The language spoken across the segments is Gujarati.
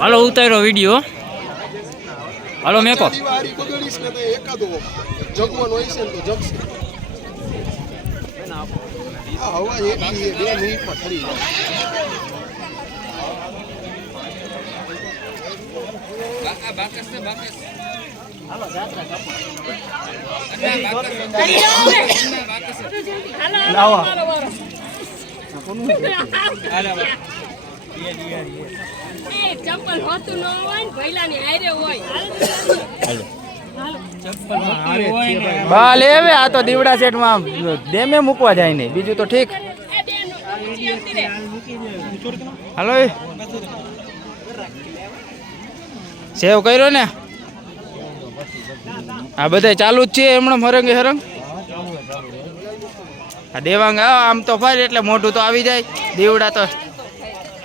હાલો ઉતાર્યો વિડીયો. હાલો મેકો. જગવાનું હોય છે ને તો જગશે. આ હવા એટલી 2 મિનિટમાં ઠરી જાય. હાલો જાત્રા કાપો. ચપ્પલ હોતું ન હોય ને ભઈલાની હારે હોય. બા લેવે આ તો દીવડા સેટમાં ડેમે મૂકવા જાય નહીં, બીજું તો ઠીક. હાલો સેવ કર્યો ને. આ બધા ચાલુ જ છે હમણાં હરંગે હરંગ. આ દેવાંગ આમ તો ફરી એટલે મોઢું તો આવી જાય.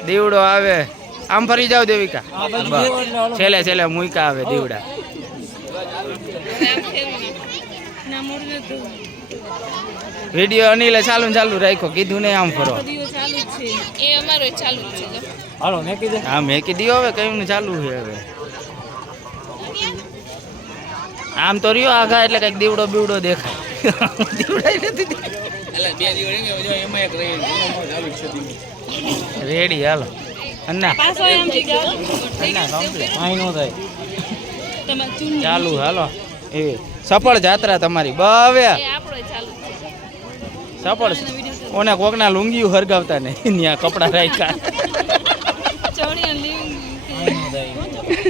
દીવડો આવે આમ ફરી જાવ દેવિકા. છેલ્લે છેલ્લે મુઈકા આવે દીવડા. વિડીયો અનિલે ચાલુ રાખ્યો, કીધું ને આમ ફરો. હાલો મેકી દે. હા મેકી દીધો. હવે કયું ચાલુ છે હવે. આમ તો રહ્યો આઘા એટલે કઈક દીવડો બીવડો દેખાય. રેડી હાલો અન્ના ચાલુ હાલો. એ સફળ જાત્રા તમારી બવે. સફળ ઓને કોકના લુંગીયું હરગાવતા નહીં, ત્યાં કપડા રાખ્યા.